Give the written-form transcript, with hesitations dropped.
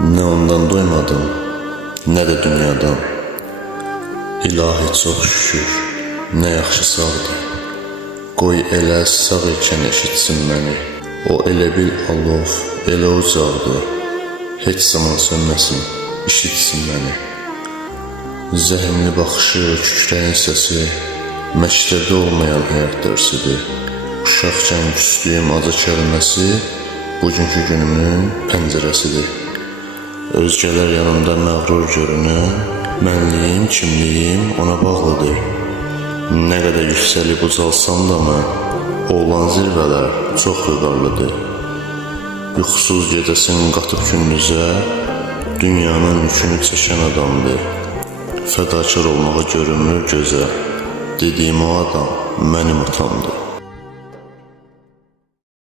Nə ondan doymadım, nə də dünyadan. İlahi çox şükür, nə yaxşı sağdır. Qoy elə sağ ikən eşitsin məni. O elə bil alov, elə ucaqdır. Heç zaman sönməsin, işitsin məni. Zəhimli baxışı, kükrəyin səsi, məktəbdə olmayan həyat dərsidir. Uşaqkən küstüyüm acı kəlməsi, bugünkü günümün pəncərəsidir. Özgələr yanımda məğrur görünür, mənliyim, kimliyim ona bağlıdır. Nə qədər yüksəlib ucalsam da mən, olan zirvələr çox vüqarlıdır. Yuxusuz gecəsini qatıb gündüzə, dünyanın yükünü çəkən adamdır. Fədakar olmağa görünmür gözə, dediyim o adam mənim atamdır.